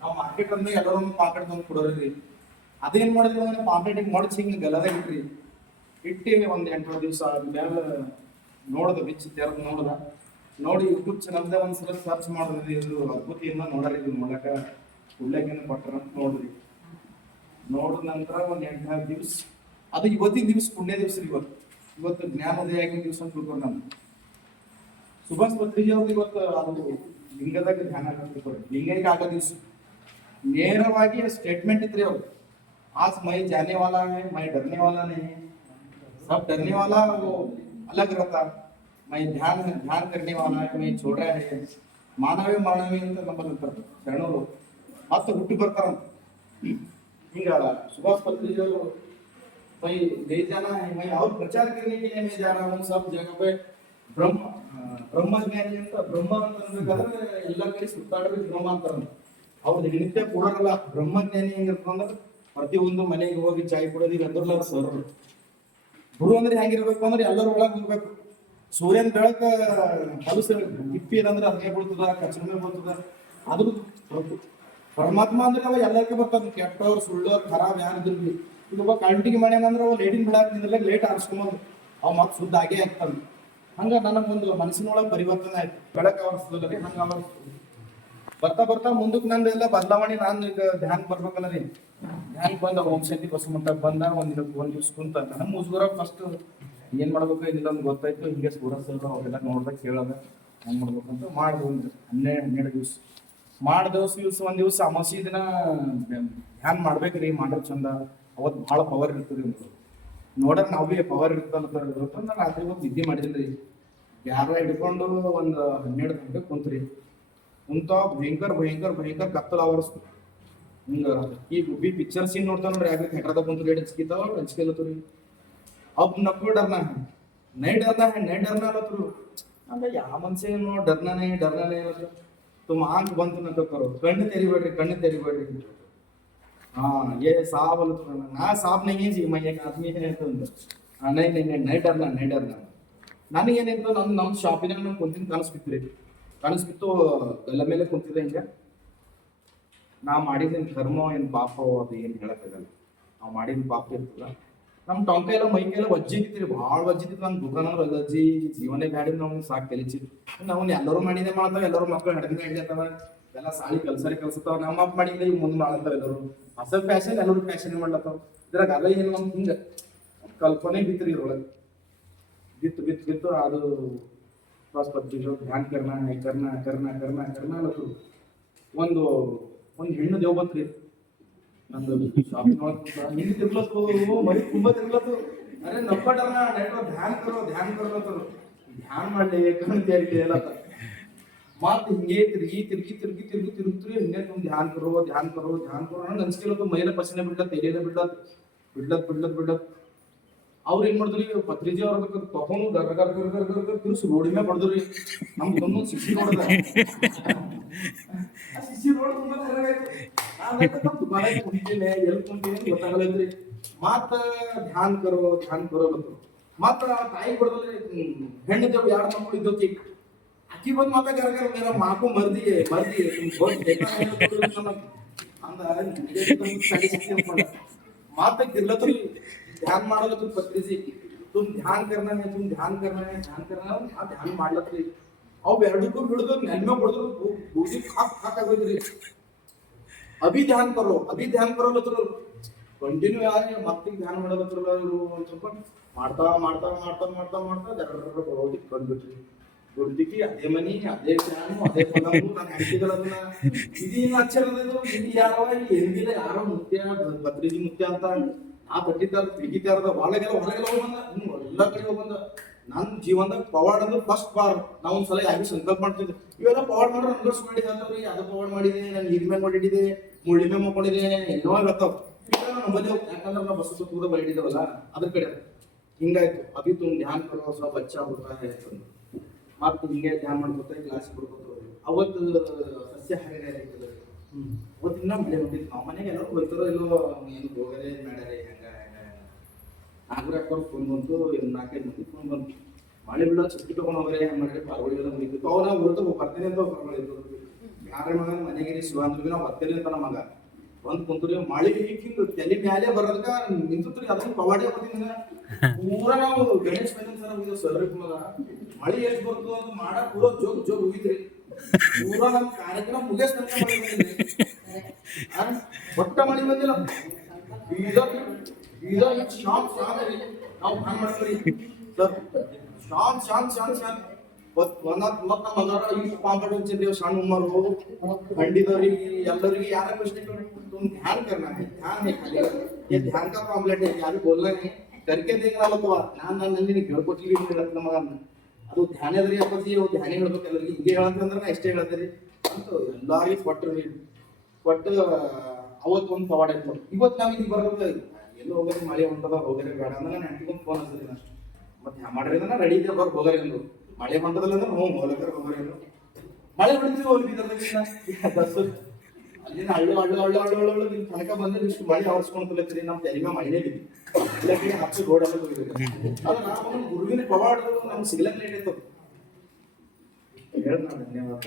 ನಾವು ಮಾರ್ಕೆಟ್ ಅಂದ್ರೆ ಎಲ್ಲರೂ ಪಾಕೆಟ್ ತಂದು ಕೊಡೋರಿ ಅದೇನ್ ಮಾಡಿದ್ವಿ ಅಂದ್ರೆ ಪಾಕೆಟಿಗೆ ಮಾಡಿಸಿ ಹಿಂಗೆ ಗಲದ ಇಟ್ರಿ. ಇಟ್ಟಿ ಒಂದು ಎಂಟು ದಿವಸ ಆದ್ಮೇಲೆ ನೋಡ್ದ, ಬಿಚ್ಚಿ ತೆರೆದು ನೋಡ್ದ. ನೋಡಿ ಯೂಟ್ಯೂಬ್ ಚಾನಲ್ದಾಗ ಒಂದ್ಸಲ ಸರ್ಚ್ ಮಾಡಿದ್ರಿ, ಇದು ಅದ್ಭುತಿಯಿಂದ ನೋಡರಿ ಇದು ನೋಡಕ ಉಲ್ಲೇಖನ ಕೊಟ್ಟರು ಅಂತ ನೋಡ್ರಿ. ನೋಡಿದ ನಂತರ ಒಂದ್ ಎಂಟು ದಿವ್ಸ, ಅದು ಇವತ್ತಿನ ದಿವ್ಸ ಪುಣ್ಯ ದಿವಸ ಇವತ್ತು. ಇವತ್ತು ಜ್ಞಾನೋದಯ ಆಗಿನ ದಿವಸ ಅಂತ ತಿಳ್ಕೊಂಡು ನಾನು. ಸುಭಾಷ್ ಪತ್ರಿಜಿ ಅವ್ರಿಗೆ ಇವತ್ತು ಅದು ಲಿಂಗದಾಗ ಧ್ಯಾನ ಹಾಕಿರ್ತಾರೆ ಲಿಂಗೈಕ ಆಗೋ ದಿವ್ಸ ನೇರವಾಗಿ ಸ್ಟೇಟ್ಮೆಂಟ್ ಇತ್ರಿ ಅವ್ರು आज मैं जाने वाला है मैं डरने वाला नहीं है सब डरने वाला वो अलग रहता मैं ध्यान ध्यान करने वाला है मैं छोड़ रहा है ಮಾನವೇ ಮಾನವೇ ಅಂತ ನಮ್ಮಲ್ಲಿ ಅಂತಾರೆ ಶರಣರು ಮತ್ತೆ ಹುಟ್ಟಿ ಬರ್ತಾರಂತ ಈಗ ಸುಭಾಷ್ ಪತ್ರಿಜಿ ಅವರು भाई ले जाना है मैं और प्रचार करने के लिए मैं जा रहा हूँ सब जगह पे ಬ್ರಹ್ಮ ಆ, ಬ್ರಹ್ಮಜ್ಞಾನಿ ಅಂತ ಬ್ರಹ್ಮ ಅಂತ ಅನ್ಬೇಕಾದ್ರೆ ಎಲ್ಲ ಕಡೆ ಸುತ್ತಾಡ್ರಿ ಬ್ರಹ್ಮ ಅಂತಾರ ಅವ್ರದ್ದು ನಿತ್ಯ ಕೊಡೋರಲ್ಲ ಬ್ರಹ್ಮಜ್ಞಾನಿ ಹೆಂಗಿರ್ತಂದ್ರೆ ಪ್ರತಿಯೊಂದು ಮನೆಗೆ ಹೋಗಿ ಚಾಯ್ ಕುಡೋದು ಎಲ್ಲರಲ್ಲ ಸರ್. ಗುರು ಅಂದ್ರೆ ಹೆಂಗಿರ್ಬೇಕು ಅಂದ್ರೆ ಎಲ್ಲರೂ ಒಳಗೆ ಹೋಗ್ಬೇಕು. ಸೂರ್ಯನ ಬೆಳಕ ಕಲಸ ಹಿಪ್ಪಿ ಏನಂದ್ರೆ ಅದಕ್ಕೆ ಬೀಳ್ತದ ಕಚರಮೆ ಬೀಳ್ತದ. ಅದ್ರ. ಪರಮಾತ್ಮ ಅಂದ್ರೆ ಅವ ಎಲ್ಲರಿಗೂ ಬರ್ತದ. ಕೆಟ್ಟವ್ರು ಸುಳ್ಳೋರು ಖರಾಬ್ ಯಾರಿದ್ರು ಈಗ ಒಬ್ಬ ಕಂಟಿಗೆ ಮನೆ ಅಂದ್ರೆ ಅವ ಲೇಟಿನ ಬಿಡಾಕ್ ನಿಂದ್ರಲ್ಲ ಲೇಟ್ ಆರಿಸ್ಕೊಂಬಂದು. ಅವ್ ಮತ್ತೆ ಸುದ್ದ ಆಗೇ ಆಗ್ತಾನೆ. ಹಂಗ ನನಗೊಂದು ಮನಸ್ಸಿನೊಳಗೆ ಪರಿವರ್ತನೆ ಆಯ್ತು. ಬೆಳಕ ಅವರ್ಸದಲ್ಲ ರೀ ಹಂಗ ಅವರ್ಸ್ ಬರ್ತಾ ಬರ್ತಾ ಮುಂದಕ್ಕೆ ನಂದು ಎಲ್ಲ ಬದಲಾವಣೆ ನಾನು ಈಗ ಧ್ಯಾನ ಬರ್ಬೇಕಲ್ಲ ರೀ. ಧ್ಯಾನ ಬಂದ ಓಂ ಶಾಂತಿ ಬಸಮಂತ ಬಂದ ಒಂದ್ ಒಂದ್ ದಿವ್ಸ ಕುಂತ ನಮ್ಮ ಮುಜುಗರ ಫಸ್ಟ್ ಏನ್ ಮಾಡ್ಬೇಕು ಇಲ್ಲ ಅಂತ ಗೊತ್ತಾಯ್ತು. ಹಿಂಗೆ ಸೂರತ್ ಸ್ವಲ್ಪ ಅವೆಲ್ಲ ನೋಡ್ದಾಗ ಕೇಳದ ಹೆಂಗ್ ಮಾಡ್ಬೇಕಂತ ಮಾಡ್ದು ಒಂದು ಹನ್ನೆರಡು ಹನ್ನೆರಡು ದಿವ್ಸ. ಮಾಡ್ ದಿವ್ಸ ದಿವ್ಸ, ಒಂದ್ ದಿವ್ಸ ಅಮಾಸಿ ದಿನ ಧ್ಯಾನ ಮಾಡ್ಬೇಕ್ರಿ, ಮಾಡ್ರ ಚಂದ. ಅವತ್ ಭಾಳ ಪವರ್ ಇರ್ತದೆ ನೋಡಕ್ ನಾವು ಭೀ ಪವರ್ ಇರ್ತಲ್ಲ ಸರ್ ನಾನು ರಾತ್ರಿ ಹೋಗಿ ನಿದ್ದೆ ಮಾಡಿದ್ರಿ. ರೀ ಯಾರೋ ಹಿಡ್ಕೊಂಡು ಒಂದು ಹನ್ನೆರಡು ಗಂಟೆ ಕುಂತ್ರಿ. ಕುಂತ ಭಯಂಕರ ಭಯಂಕರ ಭಯಂಕರ ಕತ್ತಲ ಆವರಿಸ್ತು ಹಿಂಗ ಈ ಗುಬ್ಬಿ ಪಿಕ್ಚರ್ ಸೀನ್ ನೋಡ್ತಾ ನೋಡ್ರಿ, ಯಾಕೆ ಥಿಯೇಟರ್ದಾಗ ಕುಂತ್ರಿ ಲೇಟ್ ಸಿಕ್ಕಿತಾವ ಹಂಚ್ಕೆಲತ್ತು ರೀ ಅವ್ ನಕ್ಕು ಡರ್ನ, ನೈ ಡರ್ನ ನೈ ಡರ್ನ ಅಲ್ಲತ್ರು ಅಂದ್ರೆ ಯಾವ ಮನ್ಸೇನು ಡರ್ನಾನೇ ಡರ್ನಾನೇ ಅಲ್ಲ ತುಂಬ ಆಂಕ್ ಬಂತು ನಕ್ಕರು. ಕಣ್ಣು ತೆರಿಬೇಡ್ರಿ ಕಣ್ಣು ತೆರಿಬೇಡ್ರಿ. हाँ ये साहब लतरू ನಾ ಸಾಬ್ नहीं है जी मैं एक आदमी है ಅಂತ ಅಂದ. ಆ, नहीं नहीं नहीं नहीं डरना नहीं डरना ನನಗೇನಿತ್ತು ನನ್ನ ನಮ್ಮ ಶಾಪಿನಾಗ ನಾನು ಕುಂತಿನ ಕನಸ್ಬಿತ್ತು ರೀ ಕನಸ್ಬಿತ್ತು ಗಲ್ಲ ಮೇಲೆ ಕುಂತಿದ್ದೆ ಹಿಂಗೆ ನಾ ಮಾಡಿದ್ದೇನು ಕರ್ಮ ಏನು ಪಾಪ ಅದು ಏನು ಹೇಳಕ್ಕಾಗಲ್ಲ ನಾವು ಮಾಡಿದ ಪಾಪ ಇರ್ತದ ನಮ್ಮ ಟೊಂಕ ಎಲ್ಲ ಮೈ ಎಲ್ಲ ವಜ್ಜಿದ್ರಿ ಭಾಳ ವಜ್ಜಿದ್ದು ನಮ್ ದುಕಾನ ಅಜ್ಜಿ, ಜೀವನೇ ಬ್ಯಾಡಿದ್ ನಾವು ಸಾಕು ಕಲಿಚಿ ನಾವು ಎಲ್ಲರೂ ಮಾಡಿದೆ ಮಾಡ್ತಾವ ಎಲ್ಲರೂ ಮಕ್ಕಳು ಹಡಗಿನ ಹಿಡಿಯತ್ತವ ಎಲ್ಲ ಸಾಲಿ ಕಲ್ಸರಿ ಕಲ್ಸತಾವ ನಮ್ಮ ಅಪ್ಪ ಮಾಡಿದ್ರೆ ಈಗ ಮುಂದೆ ಮಾಡತ್ತಾವ ಎಲ್ಲರೂ. ಹೊಸ ಫ್ಯಾಷನ್ ಎಲ್ಲರೂ ಫ್ಯಾಷನ್ ಮಾಡ್ಲತ್ತಾವ. ಇದ್ರಾಗ ಅದ ಏನು ನಮ್ಗೆ ಹಿಂಗ? ಕಲ್ಪನೆ ಬಿತ್ರಿ ಇದ್ರೊಳಗೆ. ಬಿತ್ತು ಬಿತ್ತು ಬಿತ್ತು. ಅದು ಬಸ್ ಪತ್ರಿಕೆ ಧ್ಯಾನ ಕರ್ನ ಕರ್ನ ಕರ್ನ ಕರ್ನ ಕರ್ನ ಅಲ್ಲತ್ತು ಒಂದು ಒಂದು ಹೆಣ್ಣು ದೇವ್ ಬಂತ್ರಿ. ತುಂಬಾ ತಿರ್ಲತ್ತು ಅರೆ ಧ್ಯಾನ ಧ್ಯಾನ ಧ್ಯಾನ ಮತ್ ಹಿಂಗೆ ತಿರ್ಗಿ ತಿರ್ಗಿ ತಿರ್ಗಿ ತಿರ್ಗಿ, ತಿರುಗ್ತಿರಿ, ಹಿಂಗೆ ತುಂಬ ಧ್ಯಾನ ಕರೋ ಧ್ಯಾನ ಕರೋ ಧ್ಯಾನ ಕರೋ ನಂಗೆ ಅನ್ಸ್ಕಿಲ್ಲ ಮೈನ ಪಸಿನ ಬಿಡ್ಲತ್ ಎಲೆನ ಬಿಡ್ಲತ್ ಬಿಡ್ಲತ್ ಬಿಡ್ಲತ್ ಬಿಡ್ಲತ್. ಅವ್ರು ಏನ್ ಮಾಡಿದ್ರಿ ಪತ್ರಿಜಿ ಅವ್ರ ತಗೊಂಡು ಗರ್ ರೋಡ್ ಗರ್ ಗರ್ ಗರ್ ಗರ್ ತಿರ್ಸಿ ರೋಡ್ ಮೇಲೆ ಬಡದ್ರಿ ನಮ್ ತಂದು ಸಿಸಿ ಕುಂತಿಲ್ಲ ಎಲ್ಲಿ ಗೊತ್ತಾಗಲ್ಲೈತ್ರಿ. ಮಾತ ಧ್ಯಾನ್ ಕರೋ ಧ್ಯಾನ್ ಕರೋ ಬಂದ್ರು ಮತ್ತ ತಾಯಿ ಬಡದ್ರಿ ಹೆಣ್ಣಿದ್ದೆವು ಯಾರು ಮಕ್ಕಳು ಇದ್ದೋಕಿ? ಅಕ್ಕಿ ಬಂದ್ ಮಾತ ಗರ್ ಗರ್ ಮಾಕು ಮರ್ದಿ ಮರ್ದಿ ಅಂದ ಮಾತ ಗಿರ್ಲತ್ರಿ ध्यान ಮಾಡಲ್ಲ तू पत्रीची तुम ध्यान करना है तुम ध्यान करना है ध्यान करना है ಆ ಧ್ಯಾನ ಮಾಡ್ಲತ್ರಿ ಅವ್ ಎರಡಕ್ಕೂ ಹಿಡಿದು ನೆನ್ಮೆ ಹೊಡೆದ್ರು ಬೂದಿ ಹಾಕ್ ಹಾಕಾಗೋದ್ರಿ ಅಭಿ ಧ್ಯಾನ ಕರೋ ಅಭಿ ಧ್ಯಾನ ಕರೋಲತ್ರು ಕಂಟಿನ್ಯೂ ಆಗಿ ಮತ್ತೆ ಧ್ಯಾನ ಮಾಡಲತ್ರಲ್ಲ ಇವರು ಒಂದ್ ಸ್ವಲ್ಪ ಮಾಡ್ತಾ ಮಾಡ್ತಾ ಮಾಡ್ತಾ ಮಾಡ್ತಾ ಮಾಡ್ತಾ ಜರ ಬರೋದಿ ಬಂದ್ಬಿಟ್ರಿ ದುಡ್ದಿಕ್ಕಿ ಅದೇ ಮನಿ ಅದೇ ಫ್ಯಾನು ಅದೇ ಪಲಂಗು ನಾನು ಹೆಂಡತಿಗಳನ್ನ ಇದೇನು ಅಕ್ಷರದ ಇದು ಇದು ಯಾರವ ಎಂದಿಲ್ಲ ಯಾರೋ ಮುತ್ಯ ಭದ್ರಿಜಿ ಮುತ್ಯ ಅಂತ ಆ ಬಟ್ಟಿದ್ದಾರ ತೆಗಿತಾರದ ಒಳಗೆಲ್ಲ ಒಳಗೆಲ್ಲ ಹೋಗ್ ಬಂದ. ಹ್ಮ್, ಎಲ್ಲ ಕಡೆ ಹೋಗ್ ಬಂದ. ನನ್ನ ಜೀವನದಾಗ ಪವಾಡ್ ಅಂದ್ರೆ ಫಸ್ಟ್ ಬಾರ್. ನಾವು ಒಂದ್ಸಲ ಯಾಕೆ ಸಂಕಲ್ಪ ಮಾಡ್ತಿದ್ದೆ. ಇವೆಲ್ಲ ಪವಾಡ್ ಮಾಡ್ರೆ ಅನ್ಗರ್ಸ್ ಮಾಡಿ ಹೇಳ್ತಾವ್ರಿ ಅದು ಪವಾಡ್ ಮಾಡಿದೆ? ನಾನು ಹಿರಿಮೆ ಮಾಡಿಟ್ಟಿದೆ ಮೇಲೆ ಮಾಡ್ಕೊಂಡಿದೆ. ಎಲ್ಲೋ ಹೇಳ್ತಾವ ನಮ್ಮಲ್ಲಿ ಯಾಕಂದ್ರೆ ನಾವು ಬಸ್ ಕೂದ ಬೈಡಿದೇವಲ್ಲ ಅದ್ರ ಕಡೆ. ಹಿಂಗಾಯ್ತು. ಅಭಿ ತುಂಬ ಧ್ಯಾನ ಕೊಡೋ ಸ್ವಲ್ಪ ಬಚ್ಚ ಹೋಗ್ತಾ ಆಯ್ತು. ಮತ್ತೆ ಹಿಂಗೆ ಧ್ಯಾನ ಮಾಡ್ಕೊತಾ ಕ್ಲಾಸ್ ಬಿಡ್ಕೊತ. ಅವತ್ತು ಸಸ್ಯ ಹಾಗೆ ಅವತ್ತಿನ ಮಳೆ ಬಂದಿತ್ತು. ನಾವು ಮನೆಗೆ ಎಲ್ಲರೂ ಹೋಗ್ತಾರೋ ಇಲ್ಲೋ ಏನು ಹೋಗದೆ ಮಾಡ್ಯಾರೆ ಹೆಂಗ ನಾಗರ ಹಾಕೋರು ಫೋನ್ ಬಂತು ನಾಲ್ಕೈದು ಮಂದಿ ಫೋನ್ ಬಂತು. ಮಳೆ ಬೀಳೋ ಚುಟ್ಟಿ ತಗೊಂಡು ಹೋಗ್ರೆ ಮಾಡಿದ್ರೆ ಮಾಡ್ರಿ ಪಾರ್ವಳಿ ಎಲ್ಲ ಮುಗಿತು. ಅವ್ ನಾವು ಹೊರತು ಬರ್ತೀನಿ ಅಂತ ಬರ್ಕೊಂಡಿದ್ದು ಯಾರ ಮಗನ? ಮನೆಗೆ ಶಿವಾಂದ್ರಿಗೆ ನಾವು ಬರ್ತೇನೆ ಅಂತ ನಮ್ಮ ಮಗ. ಒಂದ್ ಕುಂತ್ರಿ ಮಳೆ ಹಿಂಗ್ ತಲೆ ಮ್ಯಾಲೆ ಬರೋದಕ್ಕ ನಿಂತುತ್ರಿ ಅದನ್ನ ಪವಾಡಿ ಬರ್ತೀನಿ ಪೂರ ನಾವು ಗಣೇಶ್ ಬಂದಿನ ಸರ್ ಹೋಗಿದ್ದೆ ಸರ್ ಮಗ ಮಳಿ ಎಷ್ಟು ಬರ್ತು ಅಂತ ಮಾಡ ಪೂರ ಜೋಗ್ ಜೋಗ್ ಹೋಗಿದ್ರಿ. ಪೂರ ನಮ್ ಕಾರ್ಯಕ್ರಮ ಮುಗಿಸ್ ಬಟ್ಟ ಮಳಿ ಒಟ್ಟ ಮಳಿ ಬಂದಿಲ್ಲ. ಬೀದ ಬೀದ ಈಗ ಶಾಂತ್ ಶಾಂತ್ ರೀ ನಾವು ಹಂಗ್ ಮಾಡ್ತೀವಿ ಸರ್ ಶಾಂತ್ ಶಾಂತ್ ಶಾಂತ್ ಶಾಂತ್ ಮತ್ ಒಂದ್ ಮತ್ ನಮ್ಮ ಮಗರ ಇಷ್ಟು ಪಾಂಪಟ್ ಹಚ್ಚಿದ್ರಿ ಸಣ್ಣ ಉಮ್ಮರು ಹಂಡಿದವ್ರಿಗೆ ಎಲ್ಲರಿಗೆ ಯಾರ ಪ್ರಶ್ನೆ ಕೇಳಿ तुम ध्यान करना है ध्यान है खाली ये ध्यान का पॉम्पलेट है ಯಾರು बोलना नहीं करके देखना ಅಲ್ಲತ್ತವ ನಾನ್ ನಾನು ನಂದಿನಿ ಹೇಳ್ಕೊಟ್ಟಿವಿ ಹೇಳತ್ ನಮ್ಮ ಅದು ಧ್ಯಾನ ಅದ್ರಿ ಅಪ್ಪಾಜಿ ಅವು ಧ್ಯಾನ ಹೇಳ್ಬೇಕು ಎಲ್ಲರಿಗೆ ಹಿಂಗೆ ಹೇಳಂತಂದ್ರೆ ನಾ ಇಷ್ಟೇ ಹೇಳ್ತೀರಿ ಅಂತ ಎಲ್ಲಾರಿಗೆ ಕೊಟ್ರಿ ಕೊಟ್ಟು ಅವತ್ತು ಒಂದು ಪವಾಡ ಇತ್ತು ಇವತ್ತು ನಾವು ಇಲ್ಲಿ ಬರೋದು ಎಲ್ಲೋ ಹೋಗ್ರಿ ಮಳೆ ಹೊಂಟದ ಹೋಗ್ರಿ ಬೇಡ ಅಂದ್ರೆ ನಾನು ಫೋನ್ ಹಚ್ಚಿದ್ರಿ ನಾನು. ಮತ್ತೆ ಅಂದ್ರೆ ರೆಡಿ ಇದ್ದೆ ಬರ್ ಹೋಗ್ರಿ ಅಂದ್ರು. ಮಳೆ ಹೊಂಟದಲ್ಲ ಅಂದ್ರೆ, ಹ್ಞೂ ಹೋಗ್ಲಕ್ಕರ ಹೋಗರಿ ಮಳೆ ಬಿಡ್ತೀವಿ ಹೋಗಿ ಬಿದ್ದರ್ದಾಗ ಅಲ್ಲಿನ ಹಳ್ಳು ಹಳ್ಳು ಹಳ್ಳು ಹಳ್ಳು ಹಳ್ಳು ಹಳ್ಳು ನಿಮ್ಮ ತನಕ ಬಂದ್ರೆ ಇಷ್ಟು ಮಳೆ ಆವರ್ಸ್ಕೊಂತಲತ್ರಿ ನಮ್ಮ ತೆರಿಮೆ ಮಳೆನೇ ಬಿದ್ದು ಇಲ್ಲಕ್ಕೆ ಹಚ್ಚು ರೋಡಲ್ಲಿ ಹೋಗಿದ್ರಿ ಅದು ನಾವು ಗುರುವಿನ ಪವಾಡ ನಮ್ಗೆ ಸಿಗ್ಲಕ್ಕೆ ಲೇಟ್ ಆಯ್ತು ಹೇಳ ಧನ್ಯವಾದ